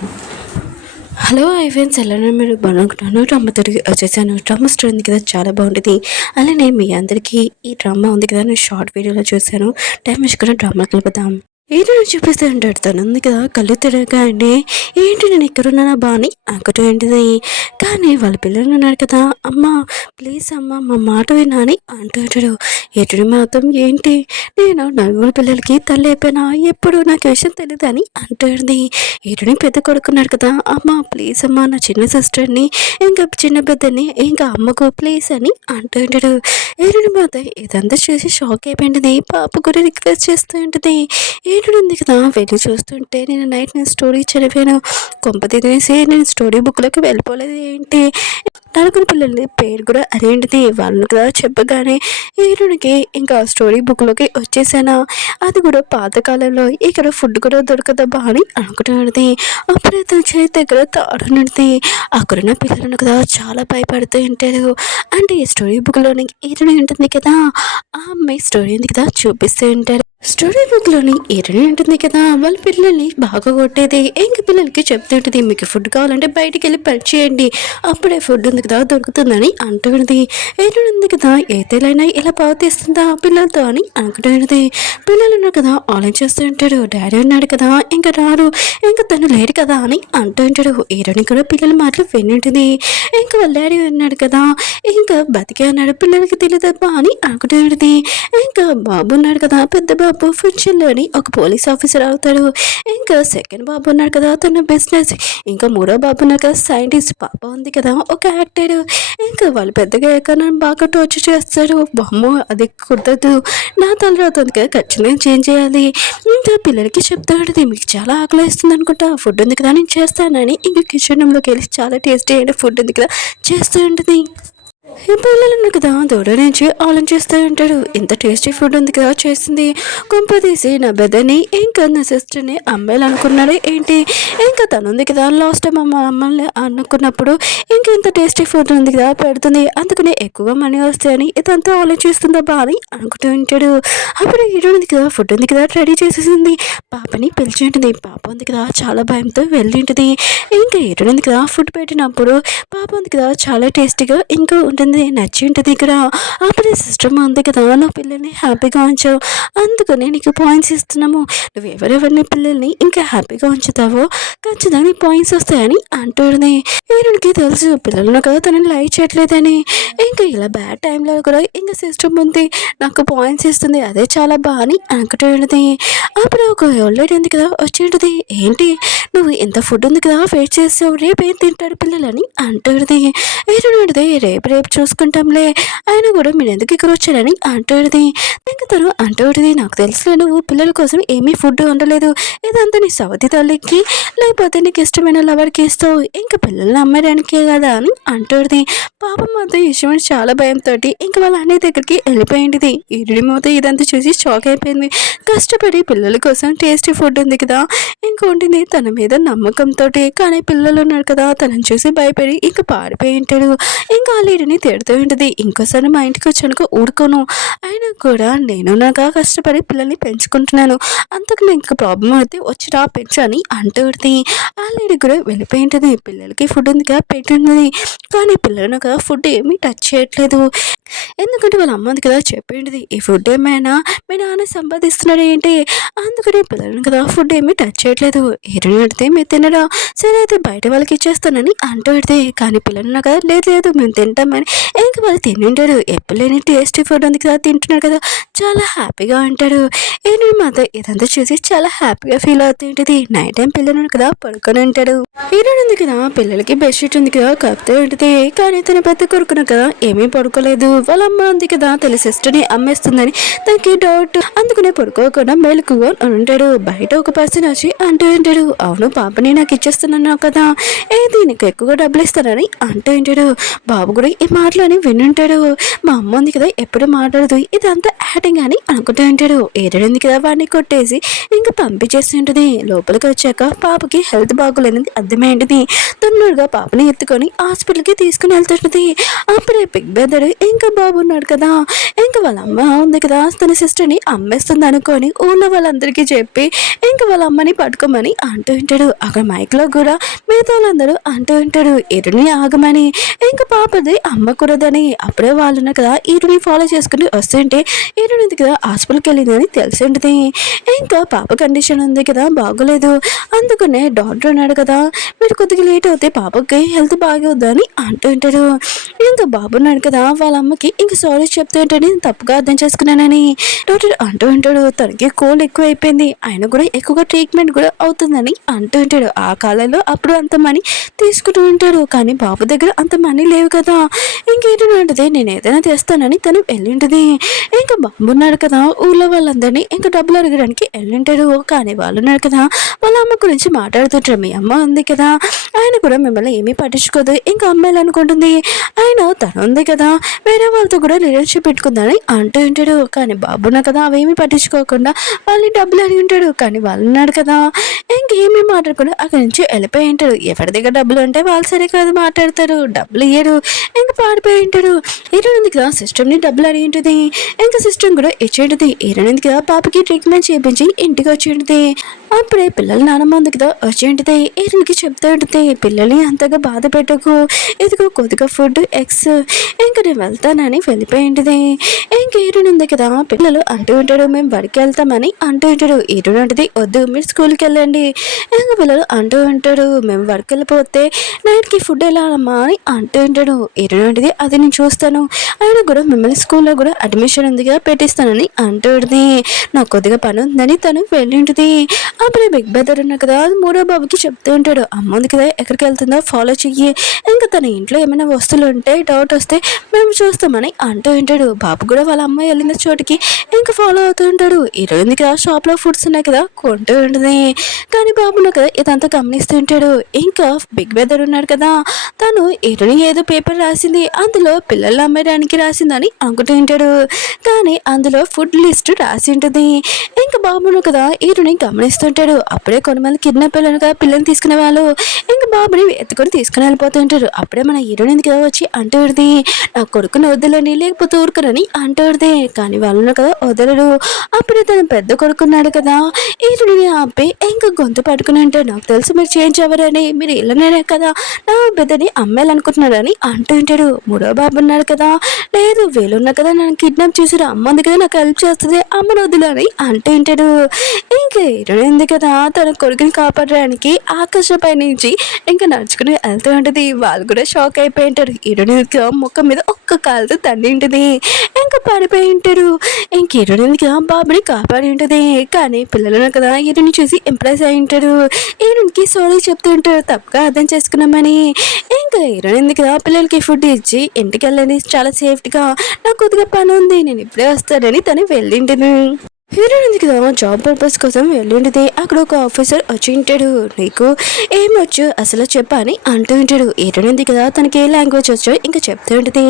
Hello friends, ఎలానో మీరు బాగుంటున్నాను. Drama తిరిగి వచ్చేసాను. డ్రామా స్టోరీ ఉంది కదా, చాలా బాగుంటుంది. అలానే మీ అందరికీ ఈ డ్రామా ఉంది కదా, నేను షార్ట్ వీడియోలో చూశాను. టైం వేసుకుని డ్రామా కలుపుదాం. ఏంటి నేను చూపిస్తూ ఉంటాడు. తను ఉంది కదా, కళ్ళు తిరగగా అండి, ఏంటి నేను ఎక్కడున్నానా బా అని అనుకుంటూ ఏంటిది. కానీ వాళ్ళ పిల్లలు ఉన్నారు కదా, అమ్మ ప్లీజ్ అమ్మ మా మాట వినా అని అంటూ ఉంటాడు. ఎటుడి మాత్రం ఏంటి, నేను నలుగురు పిల్లలకి తల్లి అయిపోయినా ఎప్పుడు నాకు విషయం తెలియదు అని అంటుంది. ఎటుని పెద్ద కొడుకున్నాడు కదా, అమ్మ ప్లీజ్ అమ్మ నా చిన్న సిస్టర్ని ఇంకా చిన్న పెద్దని ఇంకా అమ్మకు ప్లీజ్ అని అంటూ ఉంటాడు. ఏడుని మాత ఇదంతా చూసి షాక్ అయిపోయింది. పాప కూడా రిక్వెస్ట్ చేస్తూ ఉంటుంది. ఏడు ఉంది కదా, వెళ్ళి చూస్తుంటే నేను స్టోరీ చదివాను. కొంప తినేసి నేను స్టోరీ బుక్లోకి వెళ్ళిపోలేదు ఏంటి, నలుగురు పిల్లల పేరు కూడా అదేంటిది వాళ్ళు కదా చెప్పగానే హీరోనికి ఇంకా స్టోరీ బుక్లోకి వచ్చేసానా, అది కూడా పాతకాలంలో ఇక్కడ ఫుడ్ కూడా దొరకదబ్బా అని అనుకుంటున్నది. అప్పుడే తన చేతి దగ్గర తాడున్నది. అక్కడున్న పిల్లలను కదా చాలా భయపడుతూ ఉంటారు. అంటే ఈ స్టోరీ బుక్లోని హీరోని ఉంటుంది కదా, ఆ అమ్మాయి స్టోరీ ఉంది కదా చూపిస్తూ ఉంటారు. స్టోరీ బుక్లోని హీరోని ఉంటుంది కదా, వాళ్ళ పిల్లల్ని బాగా కొట్టేది. ఇంక పిల్లలకి చెప్తుంటుంది, మీకు ఫుడ్ కావాలంటే బయటికి వెళ్ళి పని చేయండి, అప్పుడే ఫుడ్ ఉంది కదా దొరుకుతుందని అంటున్నది. హీరోని ఉంది కదా, ఏతేలైనా ఇలా ప్రవర్తిస్తుందా పిల్లలతో అని అనుకుంటున్నది. పిల్లలు ఉన్నారు కదా ఆలోచిస్తూ ఉంటాడు. డాడీ ఉన్నాడు కదా ఇంకా రారు, ఇంకా తను లేడు కదా అని అంటూ ఉంటాడు. హీరోని కూడా పిల్లల మాటలు వింటుంది. ఇంకా వాళ్ళ డాడీ ఉన్నాడు కదా, ఇంకా బతికే ఉన్నాడు, పిల్లలకి తెలియదబ్బా అని అనుకుంటున్నది. ఇంకా బాబు ఉన్నాడు కదా, పెద్ద బాబు ఫ్యూచర్లోని ఒక పోలీస్ ఆఫీసర్ అవుతాడు. ఇంకా సెకండ్ బాబు ఉన్నాడు కదా, తన బిజినెస్. ఇంకా మూడో బాబు ఉన్నాడు కదా, సైంటిస్ట్. పాప ఉంది కదా ఒక యాక్టర్. ఇంకా వాళ్ళు పెద్దగా ఎక్కడ బాగా టార్చర్ చేస్తారు. బొమ్మ అది కుదరదు, నా తలరాత ఉంది కదా ఖచ్చితంగా చేంజ్ చేయాలి. ఇంకా పిల్లలకి చెప్తా ఉంటుంది, మీకు చాలా ఆకలి వేస్తుంది అనుకుంటా, ఫుడ్ ఉంది కదా నేను చేస్తానని ఇంకా కిచెన్ రూమ్లోకి వెళ్ళి చాలా టేస్టీ అయిన ఫుడ్ ఉంది కదా చేస్తూ ఉంటుంది. ఈ పిల్లలను కదా దూరం నుంచి ఆలోచిస్తూ ఉంటాడు. ఇంత టేస్టీ ఫుడ్ ఉంది కదా చేసింది, కొంప తీసి నా బెదని ఇంకా నా సిస్టర్ని అమ్మాయిలు ఏంటి. ఇంకా తను ఉంది కదా లాస్ట్ టైం అమ్మల్ని అనుకున్నప్పుడు ఇంకా ఇంత టేస్టీ ఫుడ్ ఉంది కదా పెడుతుంది, అందుకని ఎక్కువగా మనీ వస్తాయని ఇదంతా ఆలోచిస్తుందా బా అని అనుకుంటూ ఉంటాడు. అప్పుడు హీరో ఉంది కదా, ఫుడ్ ఉంది కదా రెడీ చేసేసింది. పాపని పిలిచి ఉంటుంది. పాప ఉంది కదా చాలా భయంతో వెళ్ళింటుంది. ఇంకా హీరో ఉంది కదా ఫుడ్ పెట్టినప్పుడు పాప ఉంది కదా చాలా టేస్టీగా ఇంకా ఉంటుంది, నచ్చి ఉంటుంది ఇక్కడ. అప్పుడే సిస్టమ్ ఉంది కదా, నువ్వు పిల్లల్ని హ్యాపీగా ఉంచావు, అందుకని నీకు పాయింట్స్ ఇస్తున్నాము, నువ్వు ఎవరెవరిని పిల్లల్ని ఇంకా హ్యాపీగా ఉంచుతావో ఖచ్చితంగా నీ పాయింట్స్ వస్తాయని అంటుంది. వీరికి తెలుసు పిల్లలను కదా తనని లైక్ చేయట్లేదని. ఇంకా ఇలా బ్యాడ్ టైంలో కూడా ఇంకా సిస్టమ్ ఉంది, నాకు పాయింట్స్ ఇస్తుంది, అదే చాలా బాగా అని అనుకుంటుంది. అప్పుడు ఒక ఆల్రెడీ ఉంది కదా వచ్చేది, ఏంటి నువ్వు ఎంత ఫుడ్ ఉంది కదా వెయిట్ చేసావు, రేపు ఏం తింటాడు పిల్లలని అంటుంది. ఏడునడితే రేపు చూసుకుంటాంలే, ఆయన కూడా మీరు ఎందుకు ఇక్కడ వచ్చారని అంటుంది. ఇంకా తను అంటుంది, నాకు తెలుసులే నువ్వు పిల్లల కోసం ఏమీ ఫుడ్ వండలేదు, ఇదంతా నీ సవతి తల్లికి లేకపోతే నీకు ఇష్టమైన లవర్కి ఇస్తావు, ఇంకా పిల్లల్ని అమ్మడానికే కదా అని అంటుంది. పాపం మాత్రం విషయం చాలా భయంతో ఇంకా వాళ్ళ అన్ని దగ్గరికి వెళ్ళిపోయింది. ఈరుడి మాత్రం ఇదంతా చూసి షాక్ అయిపోయింది. కష్టపడి పిల్లల కోసం టేస్టీ ఫుడ్ ఉంది కదా ఇంకొంటిది తన మీద నమ్మకంతో, కానీ పిల్లలు ఉన్నారు కదా తనని చూసి భయపడి ఇంకా పారిపోయి ఉంటాడు. ఇంకా ఆ లీడర్ని తిడుతూ ఉంటుంది, ఇంకోసారి మా ఇంటికి వచ్చానుకో ఊడుకోను, అయినా కూడా నేను నాగా కష్టపడి పిల్లల్ని పెంచుకుంటున్నాను, అంతకు నాకు ప్రాబ్లం అయితే వచ్చి రా పెంచు అని అంటుంది. ఆ లీడర్ కూడా వెళ్ళిపోయి ఉంటుంది. పిల్లలకి ఫుడ్ ఉంది కదా పెట్టున్నది, కానీ పిల్లలు కదా ఫుడ్ ఏమీ టచ్ చేయట్లేదు. ఎందుకంటే వాళ్ళ అమ్మ ఉంది కదా చెప్పింది, ఈ ఫుడ్ ఏమైనా మీ నాన్న సంపాదిస్తున్నాడు ఏంటి, అందుకనే పిల్లలను కదా ఫుడ్ ఏమీ టచ్ చేయట్లేదు. హీరోని పెడితే మీరు తినరా, సరే అయితే బయట వాళ్ళకి ఇచ్చేస్తానని పెడితే, కానీ పిల్లలు కదా లేదు మేము తింటామని ఇంకా వాళ్ళు తింటాడు. ఎప్పుడు లేని టేస్టీ ఫుడ్ ఉంది కదా తింటున్నాడు కదా, చాలా హ్యాపీగా ఉంటాడు. హీరోని మాత్రం ఇదంతా చూసి చాలా హ్యాపీగా ఫీల్ అవుతుంటుంది. నైట్ టైం పిల్లలు కదా పడుకొని ఉంటాడు. హీరోని ఉంది కదా పిల్లలకి బెడ్షీట్ ఉంది కదా కప్తే ఉంటుంది, కానీ తన పెద్ద కొడుకున కదా ఏమీ పడుకోలేదు. వాళ్ళ అమ్మ ఉంది కదా తన సిస్టర్ని అమ్మేస్తుందని తనకి డౌట్, అందుకనే పడుకోకుండా మెలకుగా ఉంటాడు. బయట ఒక పర్సన్ వచ్చి అంటూ ఉంటాడు, అవును పాపని నాకు ఇచ్చేస్తున్నాను కదా, దీనికి ఎక్కువగా డబ్బులు ఇస్తానని అంటూ ఉంటాడు. బాబు కూడా ఈ మాటలని వినుంటాడు. మా అమ్మ ఉంది కదా ఎప్పుడు మాట్లాడదు, ఇదంతా యాక్టింగ్ అని అనుకుంటూ ఉంటాడు. ఏడాది కదా వాడిని కొట్టేసి ఇంకా పంపించేస్తుంటుంది. లోపలికి వచ్చాక పాపకి హెల్త్ బాగోలేనిది అర్థమైంది. తొందరగా పాపని ఎత్తుకొని హాస్పిటల్కి తీసుకుని వెళ్తుంటది. అప్పుడే బిగ్ బ్రదర్ ఇంకా బాబు ఉన్నాడు కదా, ఇంకా వాళ్ళ అమ్మ ఉంది కదా, తన సిస్టర్ని అమ్మేస్తుంది అనుకొని ఊళ్ళో వాళ్ళందరికీ చెప్పి ఇంకా వాళ్ళ అమ్మని పట్టుకోమని అంటూ ఉంటాడు. అక్కడ మైక్లో కూడా మిగతా వాళ్ళందరూ అంటూ ఉంటాడు ఇరుని ఆగమని, ఇంకా పాపది అమ్మకూడదని. అప్పుడే వాళ్ళు ఉన్నారు కదా, ఇరుని ఫాలో చేసుకుని వస్తుంటే ఇరునిది కదా హాస్పిటల్కి వెళ్ళిందని తెలిసి ఉంటుంది. ఇంకా పాప కండిషన్ ఉంది కదా బాగోలేదు, అందుకనే డాక్టర్ ఉన్నాడు కదా, మీరు కొద్దిగా లేట్ అవుతే పాపకి హెల్త్ బాగోద్దని అంటూ ఉంటాడు. ఇంకా బాబు ఉన్నాడు కదా, వాళ్ళ అమ్మకి ఇంకా సారీ చెప్తూ ఉంటే నేను తప్పుగా అర్థం చేసుకున్నానని డాక్టర్ అంటూ ఉంటాడు. తనకి కోల్డ్ ఎక్కువ అయిపోయింది, ఆయన కూడా ఎక్కువగా ట్రీట్మెంట్ కూడా అవుతుందని అంటూ ఉంటాడు. ఆ కాలంలో అప్పుడు అంత మనీ తీసుకుంటూ ఉంటాడు, కానీ బాబు దగ్గర అంత మనీ లేవు కదా. ఇంకేంటంటే నేను ఏదైనా తెస్తానని తను వెళ్ళింటది. ఇంకా బాబు ఉన్నాడు కదా, ఊళ్ళో వాళ్ళందరినీ ఇంకా డబ్బులు అడగడానికి వెళ్ళింటాడు. కానీ వాళ్ళు ఉన్నారు కదా, వాళ్ళ అమ్మ గురించి మాట్లాడుతుంటారు. మీ అమ్మ ఉంది కదా, ఆయన కూడా మిమ్మల్ని ఏమీ పట్టించుకోదు, ఇంకా అమ్మాయిలు అనుకుంటుంది, ఆయన తను ఉంది కదా వేరే వాళ్ళతో కూడా రిలేషన్షిప్ పెట్టుకుందని అంటూ ఉంటాడు. కానీ బాబున్న కదా అవేమీ పట్టించుకోకుండా వాళ్ళని డబ్బులు అడిగి ఉంటాడు. కానీ వాళ్ళు ఉన్నాడు కదా, ఇంకేమీ మాట్లాడకుండా అక్కడి నుంచి వెళ్ళిపోయి ఉంటాడు. ఎవరి దగ్గర డబ్బులు ఉంటే వాళ్ళు సరే కాదు మాట్లాడతారు, డబ్బులు ఇయ్యరు, ఇంకా పాడిపోయి ఉంటాడు. ఇరునింది కదా సిస్టమ్ని డబ్బులు అడిగి ఉంటుంది, ఇంకా సిస్టమ్ కూడా ఇచ్చేంటిది. ఇరునింది కదా పాపకి ట్రీట్మెంట్ చేయించి ఇంటికి వచ్చేంటిది. అప్పుడే పిల్లలు నానమ్మ ఉంది కదా వచ్చేంటిది. ఇరునికి చెప్తూ ఉంటుంది, పిల్లల్ని అంతగా బాధ పెట్టకు, ఇదిగో కొద్దిగా ఫుడ్ ఎగ్స్, ఇంకా నేను వెళ్తానని వెళ్ళిపోయింటిది. ఇంక ఈరునుంది కదా, పిల్లలు అంటూ ఉంటాడు మేము బడికి వెళ్తామని అంటూ ఉంటాడు. ఈరుడు అంటది వద్దు మీరు స్కూల్కి వెళ్ళండి. ఇంకా పిల్లలు అంటూ ఉంటాడు మేము వర్క్ వెళ్ళిపోతే నైట్కి ఫుడ్ ఎలా అమ్మా అని అంటూ ఉంటాడు. ఈరుడు అంటది అది నేను చూస్తాను, ఆయన కూడా మిమ్మల్ని స్కూల్లో కూడా అడ్మిషన్ ఉంది కదా పెట్టిస్తానని అంటూ ఉంటుంది. నాకు కొద్దిగా పని ఉందని తను వెళ్ళింటుంది. అప్పుడే బిగ్ బ్రదర్ ఉన్నా కదా, మూడో బాబుకి చెప్తూ ఉంటాడు అమ్మ ఉంది కదా ఎక్కడికి వెళ్తుందో ఫాలో చెయ్యి, ఇంకా తన ఇంట్లో ఏమైనా వస్తువులు ఉంటే డౌట్ వస్తే మేము చూస్తామని అంటూ ఉంటాడు. బాబు కూడా వాళ్ళ అమ్మాయి వెళ్ళిన చోటికి ఇంకా ఫాలో అవుతూ ఉంటాడు. ఈరోజు ఉంది కదా షాప్లో ఫుడ్స్ ఉన్నాయి కదా కొంటూ ఉంటుంది. కానీ బాబు ఉన్నా కదా ఇదంతా గమనిస్తూ ఉంటాడు. ఇంకా బిగ్ బ్రదర్ ఉన్నాడు కదా, తను ఈరోజు ఏదో పేపర్ రాసింది, అందులో పిల్లలు అమ్మడానికి రాసిందని అనుకుంటూ ఉంటాడు. కానీ అందులో ఫుడ్ లిస్ట్ రాసి ఉంటుంది. ఇంకా బాబును కదా ఈరుని గమనిస్తుంటాడు. అప్పుడే కొంతమంది కిడ్నాప్ కదా పిల్లల్ని తీసుకునే వాళ్ళు ఇంకా బాబుని ఎత్తుకొని తీసుకుని వెళ్ళిపోతుంటారు. అప్పుడే మన హీరోయిన్ కదా వచ్చి అంటూడిది నా కొడుకుని వద్దులని లేకపోతే ఊరుకునని అంటూడిది. కానీ వాళ్ళు కదా వదలరు. అప్పుడే తన పెద్ద కొడుకున్నాడు కదా, హీరోని ఆపి ఇంకా గొంతు పట్టుకుని అంటాడు నాకు తెలుసు మీరు చేంజ్ అవ్వరని, మీరు ఇళ్ళనే కదా నా పెద్దని అమ్మాయిలు అనుకుంటున్నారని అంటూ ఉంటాడు. మూడో బాబు ఉన్నాడు కదా, లేదు వీళ్ళున్నా కదా నన్ను కిడ్నాప్ చేసారు, అమ్మ ఉంది కదా నాకు హెల్ప్ చేస్తుంది అమ్మను వద్దులని అంటూ ఉంటాడు. ఇంకా హీరోయిన్ కదా తన కొడుకుని కాపాడడానికి ఆకాశపై నుంచి ఇంకా నడుచుకుని వెళ్తూ ఉంటుంది. వాళ్ళు కూడా షాక్ అయిపోయి ఉంటారు. హీరోయిన్ ముఖం మీద ఒక్క కాలుతో తండ్రి ఉంటుంది, ఇంకా పడిపోయి ఉంటారు. ఇంక హీరోయిన్ బాబుని కాపాడి ఉంటుంది. కానీ పిల్లలు కదా హీరోని చూసి ఇంప్రెస్ అయి ఉంటారు. హీరోయిన్కి సారీ చెప్తూ ఉంటారు తప్పుగా అర్థం చేసుకున్నామని. ఇంకా హీరోయిన్ కదా పిల్లలకి ఫుడ్ ఇచ్చి ఇంటికి వెళ్ళండి చాలా సేఫ్టీగా, నాకు కొద్దిగా పని ఉంది నేను ఇప్పుడే వస్తానని తను వెళ్ళింటుంది. హీరోయిన్ కదా జాబ్ పర్పస్ కోసం వెళ్ళింటిది. అక్కడ ఒక ఆఫీసర్ వచ్చి ఉంటాడు, నీకు ఏమొచ్చు అసలు చెప్పని అంటూ ఉంటాడు. హీరోయిన్ కదా తనకి ఏ లాంగ్వేజ్ వచ్చో ఇంకా చెప్తూ ఉంటుంది.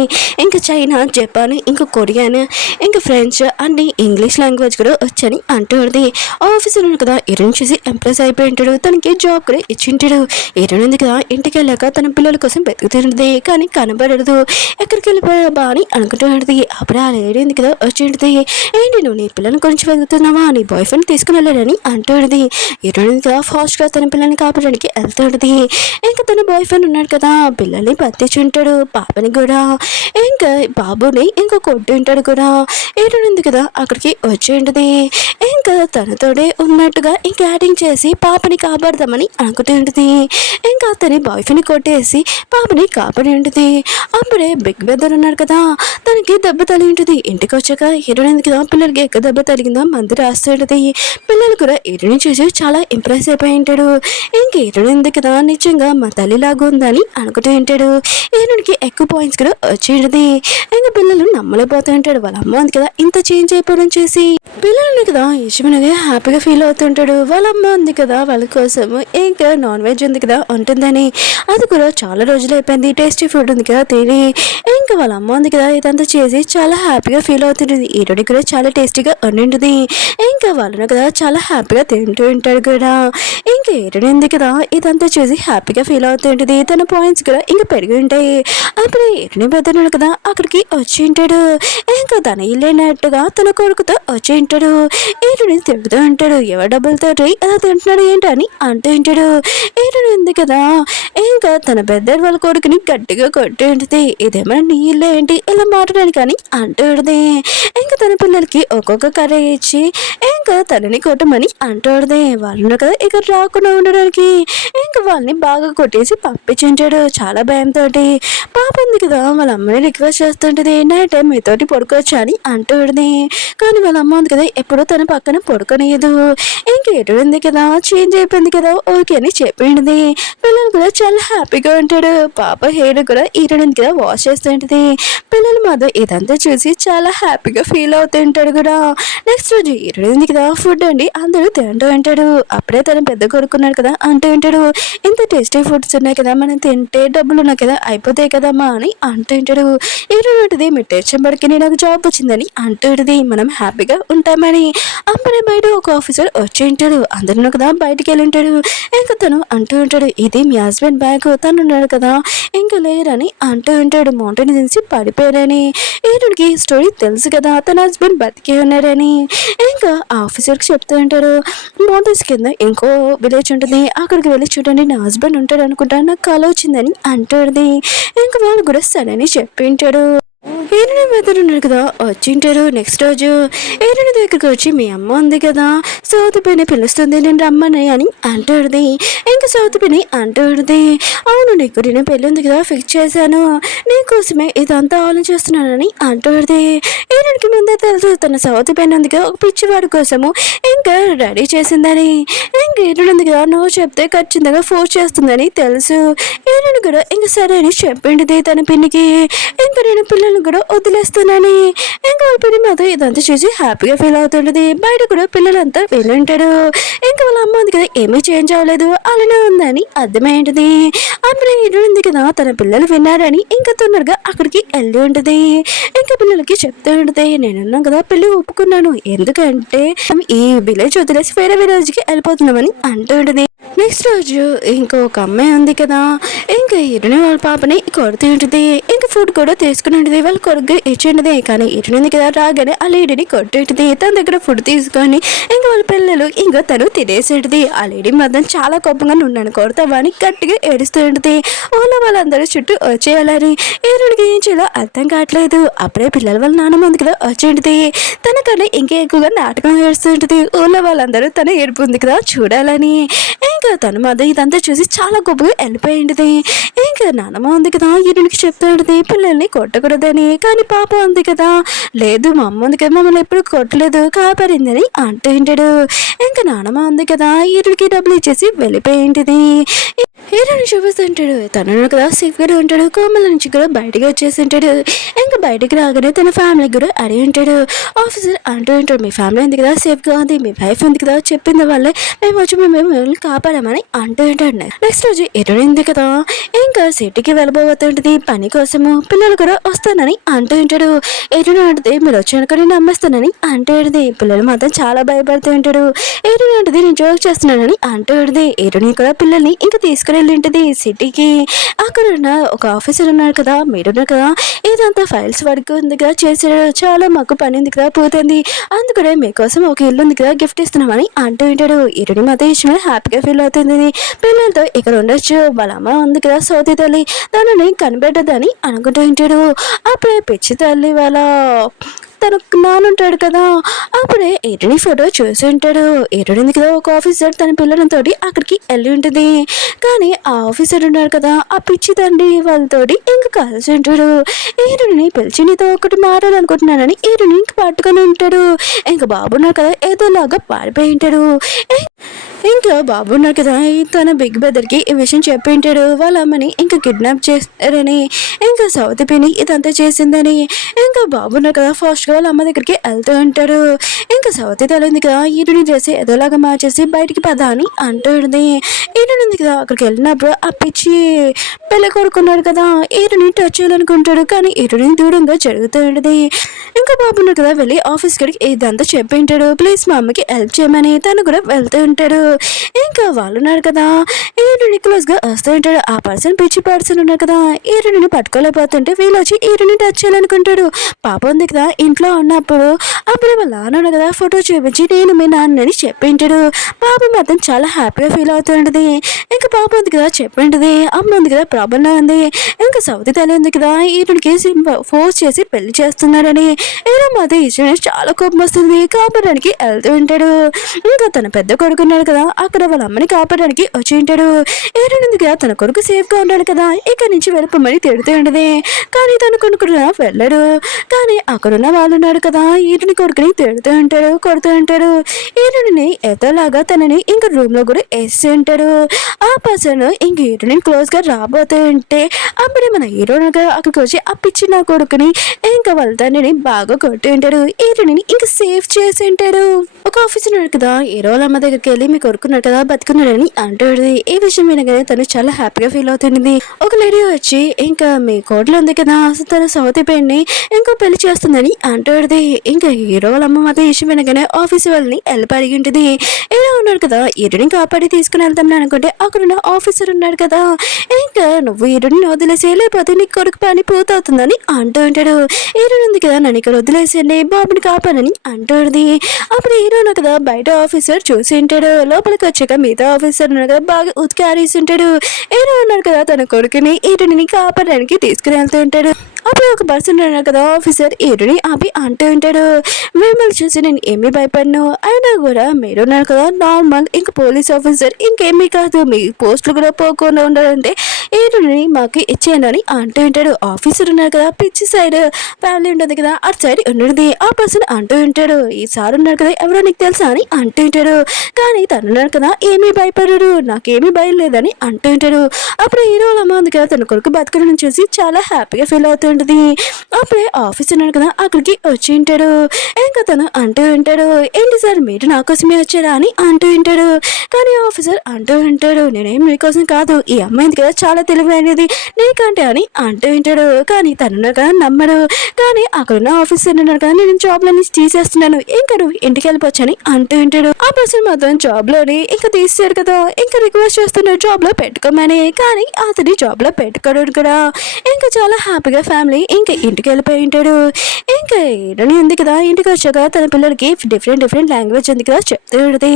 ఇంకా చైనా, జపాన్, ఇంకా కొరియన్, ఇంకా ఫ్రెంచ్ అన్ని ఇంగ్లీష్ లాంగ్వేజ్ కూడా వచ్చని అంటూ ఉంటుంది. ఆఫీసర్ కదా హీరోయిన్ చూసి ఇంప్రెస్ అయిపోయి ఉంటాడు. తనకి జాబ్ కూడా ఇచ్చింటాడు. హీరోయిన్ కదా ఇంటికి వెళ్ళాక తన పిల్లల కోసం వెతుకుతుంటుంది, కానీ కనబడదు. ఎక్కడికి వెళ్ళిపోయా బా అని అనుకుంటూ ఉంటుంది. అప్పుడు ఆ లేడీ కదా వచ్చి ఉంటుంది, ఏంటి నువ్వు నీ పిల్లల గురించి వెళ్తున్నావా, నీ బాయ్ ఫ్రెండ్ తీసుకుని వెళ్ళాడని అంటుంది. హీరోయిన్ కదా ఫాస్ట్గా తన పిల్లల్ని కాపాడడానికి వెళ్తుంది. ఇంకా తన బాయ్ ఫ్రెండ్ ఉన్నాడు కదా పిల్లల్ని పత్తించి ఉంటాడు, పాపని కూడా ఇంకా బాబుని ఇంకా కొట్టు ఉంటాడు కూడా. హీరోయిన్ కదా అక్కడికి వచ్చి ఉంటుంది. ఇంకా తనతోనే ఉన్నట్టుగా ఇంకా యాక్టింగ్ చేసి పాపని కాపాడదామని అనుకుంటూ ఉంటుంది. ఇంకా తన బాయ్ ఫ్రెండ్ని కొట్టేసి పాపని కాపాడి ఉంటుంది. అప్పుడే బిగ్ బ్రదర్ ఉన్నాడు కదా, తనకి దెబ్బ తగిలి ఉంటుంది. ఇంటికి వచ్చాక హీరోయిన్ కదా పిల్లలకి ఎక్క దెబ్బ తగిలిందో మందు రాస్తుంటది. పిల్లలు కూడా హీరోని చూసి చాలా ఇంప్రెస్ అయిపోయి ఉంటాడు. ఇంక హీరోయిన్ కదా నిజంగా మా తల్లిలాగా ఉందని అనుకుంటూ ఉంటాడు. హీరోనికి ఎక్కువ పాయింట్స్ కూడా వచ్చేది. ఇంకా పిల్లలు నమ్మలేకపోతూ ఉంటాడు, వాళ్ళ అమ్మ ఉంది కదా ఇంత చేంజ్ అయిపోవడం చూసి. పిల్లల్ని కదా యజమానిగా హ్యాపీగా ఫీల్ అవుతుంటాడు. వాళ్ళ అమ్మ ఉంది కదా వాళ్ళ కోసం ఇంకా నాన్ వెజ్ ఉంది కదా ఉంటుందని, అది కూడా చాలా రోజులు అయిపోయింది, టేస్టీ ఫుడ్ ఉంది కదా తిని. ఇంకా వాళ్ళ అమ్మ ఉంది కదా ఇదంతా చేసి చాలా హ్యాపీగా ఫీల్ అవుతుంటుంది. హీరోని కూడా చాలా టేస్టీగా వండింటుంది. ఉంటుంది. ఇంకా వాళ్ళను కదా చాలా హ్యాపీగా తింటూ ఉంటాడు కూడా. ఇంకా ఏరునింది కదా ఇదంతా చూసి హ్యాపీగా ఫీల్ అవుతుంటుంది. తన పాయింట్స్ కూడా ఇంకా పెరిగి ఉంటాయి. అప్పుడు ఏరుని పెద్దనాడు కదా అక్కడికి వచ్చి ఉంటాడు. ఇంకా తన ఇల్లేనట్టుగా తన కొడుకుతో వచ్చి ఉంటాడు. ఏరుని తింటూ ఉంటాడు. ఎవరి డబ్బులతోటి అలా తింటున్నాడు ఏంటని అంటూ ఉంటాడు. ఏరుని ఉంది కదా ఇంకా తన పెద్ద వాళ్ళ కొడుకుని గట్టిగా కొట్టి ఉంటుంది. ఇదేమైనా నీ ఇల్లు ఏంటి ఇలా మాట్లాడాను కానీ అంటూ ఉంటుంది. ఇంకా తన పిల్లలకి ఒక్కొక్క కర్ర ఇచ్చి ఇంకా తనని కొట్టమని అంటాడుదే. వాళ్ళు కదా ఇక్కడ రాకుండా ఉండడానికి ఇంకా వాళ్ళని బాగా కొట్టేసి పంపించుంటాడు చాలా భయంతో. పాప ఉంది కదా వాళ్ళ అమ్మని రిక్వెస్ట్ చేస్తుంటది, నైట్ టైం మీతోటి పడుకోవచ్చు అని అంటాడుది. కానీ వాళ్ళ అమ్మ ఉంది కదా ఎప్పుడూ తన పక్కన పడుకోనియదు. ఇంకా ఎటుంది కదా చేంజ్ అయిపోయింది కదా ఓకే అని చెప్పింది. పిల్లలు కూడా చాలా హ్యాపీగా ఉంటాడు. పాప హెయిర్ కూడా ఈరడానికి కదా వాష్ చేస్తుంటది. పిల్లలు మాత్రం ఇదంతా చూసి చాలా హ్యాపీగా ఫీల్ అవుతుంటాడు కూడా. నెక్స్ట్ రోజు ఈరడింది కదా ఫుడ్ అండి అందరూ తింటూ ఉంటాడు. అప్పుడే తను పెద్ద కొడుకున్నాడు కదా అంటూ ఉంటాడు, ఇంత టేస్టీ ఫుడ్స్ ఉన్నాయి కదా మనం తింటే డబ్బులు ఉన్నాయి కదా అయిపోతాయి కదమ్మా అని అంటూ ఉంటాడు. ఈరోజు మీ టెన్షన్ పడికి నాకు జాబ్ వచ్చిందని అంటుంది. మనం హ్యాపీగా ఉంటామని. అప్పుడే బయట ఒక ఆఫీసర్ వచ్చి ఉంటాడు. అందరూ కదా బయటికి వెళ్ళి ఉంటాడు. ఇంకా తను అంటూ ఉంటాడు, ఇది మీ హస్బెండ్ బ్యాగ్ తను ఉన్నాడు కదా ఇంకా లేరని అంటూ ఉంటాడు. మౌంటైన్ తీసి పడిపోయారని. ఈరుడికి స్టోరీ తెలుసు కదా తన హస్బెండ్ బతికే ఉన్నారని. ఇంకా ఆఫీసర్కి చెప్తూ ఉంటారు, మౌంటైన్స్ కింద ఇంకో విలేజ్ ఉంటుంది అక్కడికి వెళ్ళి చూడండి నా హస్బెండ్ ఉంటాడు అనుకుంటా నాకు కల వచ్చిందని అంటుంది. ఇంకా వాళ్ళు కూడా సరే అని చెప్పి ఉంటాడు. ఏరుని మెదడున్నాడు కదా వచ్చింటారు. నెక్స్ట్ రోజు ఏరుని దగ్గరికి వచ్చి మీ అమ్మ ఉంది కదా సౌతి పిన్ని పిలుస్తుంది నేను రమ్మని అని అంటాడుది. ఇంకా సౌతి పిన్ని అంటాడుది, అవును నీకు నేను పెళ్ళి ఉంది కదా ఫిక్స్ చేశాను నీకోసమే ఇదంతా ఆలోచిస్తున్నానని అంటాడుది. ఏరునికి ముందే తెలుసు తన సౌతి పిన్ని ఉంది కదా ఒక పిచ్చివాడి కోసము ఇంకా రెడీ చేసిందని. ఇంకా ఏరుడు ఉంది కదా నువ్వు చెప్తే ఖచ్చితంగా ఫోర్స్ చేస్తుందని తెలుసు. ఏరుడు కూడా ఇంకా సరే అని చెప్పింది తన పిన్నికి. ఇంకా నేను పిల్లల్ని కూడా వదిలేస్తానని. ఇంకా వాళ్ళ పిన్ని మాత్రం ఇదంతా చూసి హ్యాపీగా ఫీల్ అవుతుంటది. బయట కూడా పిల్లలంతా వెళ్ళుంటాడు. ఇంకా వాళ్ళ అమ్మ ఉంది కదా ఏమీ చేంజ్ అవ్వలేదు అలానే ఉందని అర్థమైంటది. అప్పుడు ఇల్లు ఉంది కదా తన పిల్లలు విన్నారని ఇంకా తొందరగా అక్కడికి వెళ్ళి ఉంటుంది. ఇంకా పిల్లలకి చెప్తూ ఉంటుంది, నేనున్నాను కదా పెళ్ళి ఒప్పుకున్నాను ఎందుకంటే ఈ విలేజ్ వదిలేసి వేరే విలేజ్కి వెళ్ళిపోతున్నామని అంటూ ఉంటుంది. నెక్స్ట్ రోజు ఇంకొక అమ్మాయి ఉంది కదా ఇంకా ఇరుని వాళ్ళ పాపని కొడుతూ ఉంటుంది. ఇంకా ఫుడ్ కూడా తీసుకుని ఉంటుంది వాళ్ళ కొడుకు ఇచ్చిండది. కానీ ఇరునింది కదా రాగానే ఆ లేడీని కొట్టింటుంది. తన దగ్గర ఫుడ్ తీసుకొని ఇంకా వాళ్ళ పిల్లలు ఇంకా తను తినేసింటుంది. ఆ లేడీ మాత్రం చాలా కోపంగా నన్ను కొడతావా అని గట్టిగా ఏడుస్తూ ఉంటుంది. ఊళ్ళో వాళ్ళందరూ చుట్టూ వచ్చేయాలని ఇరుడికి ఏం చేయాలో అర్థం కావట్లేదు. అప్పుడే పిల్లల వాళ్ళ నాన్నమ్మ ఉంది కదా వచ్చింటుంది. తనకన్నా ఇంకా ఎక్కువగా నాటకం వేస్తూ ఉంటుంది. ఊళ్ళో వాళ్ళందరూ తన ఏడుపు ఉంది కదా చూడాలని. ఇంకా తను మాత్రం ఇదంతా చూసి చాలా గొప్పగా వెళ్ళిపోయింది. ఇంకా నాన్నమ్మ ఉంది కదా ఈయనకి చెప్తూ ఉంటుంది పిల్లల్ని కొట్టకూడదని. కానీ పాప ఉంది కదా లేదు మా అమ్మ ఉంది కదా మమ్మల్ని ఎప్పుడు కొట్టలేదు కాపాడిందని అంటూ ఉంటాడు. ఇంకా నాన్నమ్మ ఉంది కదా ఈయనకి డబ్బులు ఇచ్చేసి వెళ్ళిపోయింది. హీరోని చూపిస్తుంటాడు. తను కదా సేఫ్గానే ఉంటాడు. కోమల నుంచి కూడా బయటకు వచ్చేసి ఉంటాడు. ఇంకా బయటకు రాగానే తన ఫ్యామిలీకి కూడా అడిగి ఉంటాడు. ఆఫీసర్ అంటూ ఉంటాడు, మీ ఫ్యామిలీ ఉంది కదా సేఫ్గా ఉంది మీ వైఫ్ ఉంది కదా చెప్పింది వాళ్ళే మేము వచ్చి మిమ్మల్ని కాపాడామని అంటూ ఉంటాడు. నెక్స్ట్ రోజు ఎరుడింది కదా ఇంకా సిటీకి వెళ్ళబోతుంటుంది పని కోసము. పిల్లలు కూడా వస్తానని అంటూ ఉంటాడు. ఎరుడు అంటే మీరు వచ్చానుకో నేను నమ్మేస్తానని అంటూ ఉంటుంది. పిల్లలు మాత్రం చాలా భయపడుతూ ఉంటాడు. ఎరుడు అంటే నేను జోక్ చేస్తున్నానని అంటూ ఉంటుంది. ఎరుని కూడా పిల్లల్ని ఇంకా తీసుకుని వెళ్ళింటుంది సిటీకి. అక్కడ ఉన్న ఒక ఆఫీసర్ ఉన్నారు కదా మీరున్నారు కదా ఇదంతా ఫైల్స్ వర్క్ ఉంది కదా చేసాడు చాలా మాకు పని ఉంది కదా పోతుంది అందుకనే మీకోసం ఒక ఇల్లు ఉంది కదా గిఫ్ట్ ఇస్తున్నామని అంటూ ఉంటాడు. ఇరుని మాత్రం ఇష్టమే హ్యాపీగా ఫీల్ అవుతుంది. పిల్లలతో ఇక్కడ ఉండొచ్చు వాళ్ళ అమ్మ ఉంది కదా సోతి తల్లి తనని కనిపెట్టదని అనుకుంటూ ఉంటాడు. అప్పుడే పిచ్చి తల్లి వాళ్ళ తన నానుంటాడు కదా అప్పుడే ఎరుని ఫోటో చూసి ఉంటాడు. ఎరుడింది కదా ఒక ఆఫీసర్ తన పిల్లలతోటి అక్కడికి వెళ్ళి ఉంటుంది. కానీ ఆ ఆఫీసర్ ఉన్నాడు కదా ఆ పిచ్చి తండ్రి వాళ్ళతోటి ఇంకా కలిసి ఉంటాడు. ఎరుని పిలిచి నీతో ఒకటి మారాలనుకుంటున్నానని ఎరుని ఇంక పట్టుకొని ఉంటాడు. ఇంకా బాబున్నాడు కదా ఏదోలాగా పారిపోయి ఉంటాడు. ఇంకా బాబు ఉన్నారు కదా తన బిగ్ బ్రదర్కి ఈ విషయం చెప్పింటాడు వాళ్ళ అమ్మని ఇంకా కిడ్నాప్ చేస్తారని ఇంకా సౌత్ పిని ఇదంతా చేసిందని ఇంకా బాబు ఉన్నారు కదా ఫాస్ట్గా వాళ్ళ అమ్మ దగ్గరికి వెళ్తూ ఉంటాడు ఇంకా సౌత్ తెలియదు కదా ఈడుని చేసి ఏదోలాగా మార్చేసి బయటికి పద అని అంటుంది ఈడునింది కదా అక్కడికి వెళ్ళినప్పుడు ఆ పిచ్చి పెళ్ళి కొడుకున్నాడు కదా ఈడుని టచ్ చేయాలనుకుంటాడు కానీ ఈడుని దూరంగా జరుగుతూ ఉంటుంది ఇంకా బాబు ఉన్నారు కదా వెళ్ళి ఆఫీస్ గడికి ఇదంతా చెప్పింటాడు ప్లీజ్ మా అమ్మకి హెల్ప్ చేయమని తను కూడా వెళ్తూ ఉంటాడు ఇంకా వాళ్ళు ఉన్నారు కదా ఈరుని క్లోజ్ గా వస్తూ ఉంటాడు ఆ పర్సన్ పిచ్చి పర్సన్ ఉన్నారు కదా ఈరుని పట్టుకోలేకపోతుంటే వీళ్ళు వచ్చి ఈరుని టచ్ చేయాలనుకుంటాడు పాప ఉంది కదా ఇంట్లో ఉన్నప్పుడు అప్పుడు వాళ్ళ నాన్న కదా ఫోటో చూపించి నేను మీ నాన్నని చెప్పింటాడు పాప మాత్రం చాలా హ్యాపీగా ఫీల్ అవుతుంటది ఇంకా పాప ఉంది కదా చెప్పింటది అమ్మ ఉంది కదా ప్రాబ్లం ఉంది ఇంకా సౌతి తల్లి ఉంది కదా ఈరునికి ఫోర్స్ చేసి పెళ్లి చేస్తున్నారని ఇలా మాత్రం ఇచ్చిన చాలా కోపం వస్తుంది కాపాడడానికి వెళ్తూ ఉంటాడు ఇంకా తన పెద్ద కొడుకున్నాడు కదా అక్కడ వాళ్ళ అమ్మని కాపాడడానికి వచ్చి ఉంటాడు ఏరుంది కదా తన కొడుకు సేఫ్ గా ఉన్నాడు కదా ఇక్కడి నుంచి వెళ్ళిపోమని తిడుతూ ఉండదు కానీ తన కొడుకు వెళ్ళడు కానీ అక్కడున్న వాళ్ళు ఉన్నాడు కదా ఈరుని కొడుకుని తిడుతూ ఉంటాడు కొడుతూ ఉంటాడు ఈరుని ఎతలాగా తనని ఇంకా రూమ్ లో కూడా వేస్తూ ఉంటాడు ఆ పర్సన్ ఇంక ఈరుని క్లోజ్ గా రాబోతూ ఉంటే అప్పుడే మన హీరో అక్కడికి వచ్చి ఆ పిచ్చి నా కొడుకుని ఇంకా వాళ్ళ తండ్రిని బాగా కొట్టి ఉంటాడు ఈరుని ఇంకా సేఫ్ చేసి ఉంటాడు ఒక ఆఫీసర్ ఉన్నాడు కదా హీరో వాళ్ళ అమ్మ దగ్గరికి వెళ్ళి మీ కొడుకున్నాడు కదా బతుకున్నాడని అంటాడు ఈ విషయం వినగానే తను చాలా హ్యాపీగా ఫీల్ అవుతుంది ఒక లేడీ వచ్చి ఇంకా మీ కోడలు ఉంది కదా తన సౌతి పెళ్లి ఇంకో పెళ్లి చేస్తుందని అంటాడు ఇంకా హీరో వాళ్ళ అమ్మ మాత్రం ఈ విషయం వినగానే ఆఫీస్ వాళ్ళని వెళ్ళి పరిగి ఉంటుంది ఇలా ఉన్నాడు కదా ఈరుని కాపాడి తీసుకుని వెళ్తామని అనుకుంటే అక్కడున్న ఆఫీసర్ ఉన్నాడు కదా ఇంకా నువ్వు ఈరుని వదిలేసి లేకపోతే నీ కొడుకు పని పూర్తవుతుందని అంటూ ఉంటాడు ఈరుని ఉంది కదా నన్ను ఇక్కడ వదిలేసేయండి బాబుని కాపాడని అంటుంది అప్పుడు హీరోను కదా బయట ఆఫీసర్ చూసి ఉంటాడు లోపలికి వచ్చాక మిగతా ఆఫీసర్ ఉన్నాడు కదా బాగా ఉతికి ఆరేసి ఉంటాడు హీరో ఉన్నాడు కదా తన కొడుకుని ఈరుని కాపాడడానికి తీసుకుని వెళ్తూ ఉంటాడు అప్పుడు ఒక పర్సన్ ఉన్నాడు కదా ఆఫీసర్ ఈరుని ఆపి అంటూ ఉంటాడు మిమ్మల్ని చూసి నేను ఏమీ భయపడను అయినా కూడా మీరు ఉన్నారు కదా నార్మల్ ఇంకా పోలీస్ ఆఫీసర్ ఇంకేమీ కాదు మీ పోస్టులు కూడా పోకుండా ఉండాలంటే ఈరుని మాకు ఇచ్చేయండి అని అంటూ ఉంటాడు ఆఫీసర్ ఉన్నారు కదా పిచ్చి సైడ్ ఫ్యామిలీ ఉంటుంది కదా అటు సైడ్ ఉన్నది ఆ పర్సన్ అంటూ ఉంటాడు ఈ సార్ ఉన్నాడు కదా ఎవరో నీకు తెలుసా అని అంటూ ఉంటాడు కానీ తను ఉన్నాడు కదా ఏమీ భయపడడు నాకేమీ భయం లేదని అంటూ ఉంటాడు అప్పుడు హీరో అమ్మ ఉంది కదా తన కొడుకు బతకడం చూసి చాలా హ్యాపీగా ఫీల్ అవుతుంటది అప్పుడే ఆఫీస్ ఉన్నాడు కదా అక్కడికి వచ్చి ఉంటాడు ఇంకా తను అంటూ ఉంటాడు ఏంటి సార్ మీరు నా కోసమే వచ్చారా అని అంటూ ఉంటాడు కానీ ఆఫీసర్ అంటూ ఉంటాడు నేనేం మీకోసం కాదు ఈ అమ్మాయి కదా చాలా తెలివైనది నీకంటే అని అంటూ ఉంటాడు కానీ తను కదా నమ్మడు కానీ అక్కడున్న ఆఫీసర్ ఉన్నాడు కదా నేను జాబ్ లో నుంచి తీసేస్తున్నాను ఇంకా నువ్వు ఇంటికి వెళ్ళిపోవచ్చని అంటూ ఉంటాడు ఆ పర్సన్ మాత్రం జాబ్ లోని ఇంకా తీసాడు కదా ఇంకా రిక్వెస్ట్ చేస్తున్నాడు జాబ్ లో పెట్టుకోమని కానీ అతని జాబ్ లో పెట్టుకోడు కూడా ఇంకా చాలా హ్యాపీగా ఫ్యామిలీ ఇంకా ఇంటికి వెళ్ళిపోయి ఉంటాడు ఇంకా ఏడని ఉంది కదా ఇంటికి వచ్చాక తన పిల్లలకి డిఫరెంట్ లాంగ్వేజ్ ఉంది కదా చెప్తూ ఉంటుంది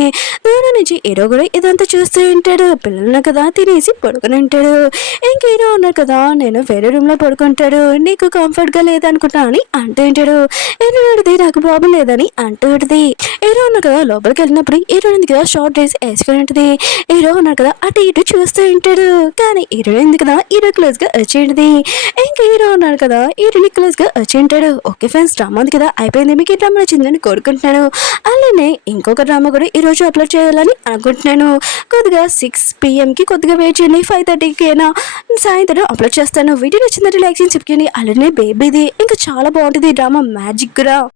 దూరం నుంచి హీరో కూడా ఇదంతా చూస్తూ ఉంటాడు పిల్లలను కదా తినేసి పడుకుని ఉంటాడు ఇంకా హీరో ఉన్నారు కదా నేను వేరే రూమ్ లో పడుకుంటాడు నీకు కంఫర్ట్ గా లేదనుకుంటా అని అంటూ ఉంటాడు హీరోది నాకు ప్రాబ్లం లేదని అంటూ ఉంటుంది హీరో ఉన్నారు కదా లోపలికి వెళ్ళినప్పుడు హీరో ఉంది కదా షార్ట్ డ్రెస్ వేసుకుని ఉంటుంది హీరో ఉన్నారు కదా అటు ఇటు చూస్తూ ఉంటాడు కానీ హీరో ఉంది కదా హీరో క్లోజ్ గా వచ్చి ఉంటుంది ఇంకా హీరో ఉన్నాడు కదా హీరోని క్లోజ్ గా వచ్చి ఉంటాడు ఓకే ఫ్రెండ్స్ డ్రామా ఉంది కదా అయిపోయింది మీకు ఈ డ్రామా నచ్చిందని కోరుకుంటున్నాను అలానే ఇంకొక డ్రామా కూడా ఈ రోజు అప్లోడ్ చేయాలని అనుకుంటున్నాను కొద్దిగా 6 PM కి కొద్దిగా వెయిట్ చేయండి 5:30కి సాయంత్రం అప్లోడ్ చేస్తాను వీడియో నచ్చిందంటే లైక్ చేసి చెప్పుకోండి అలానే బేబీది ఇంకా చాలా బాగుంటుంది డ్రామా మ్యాజిక్ కూడా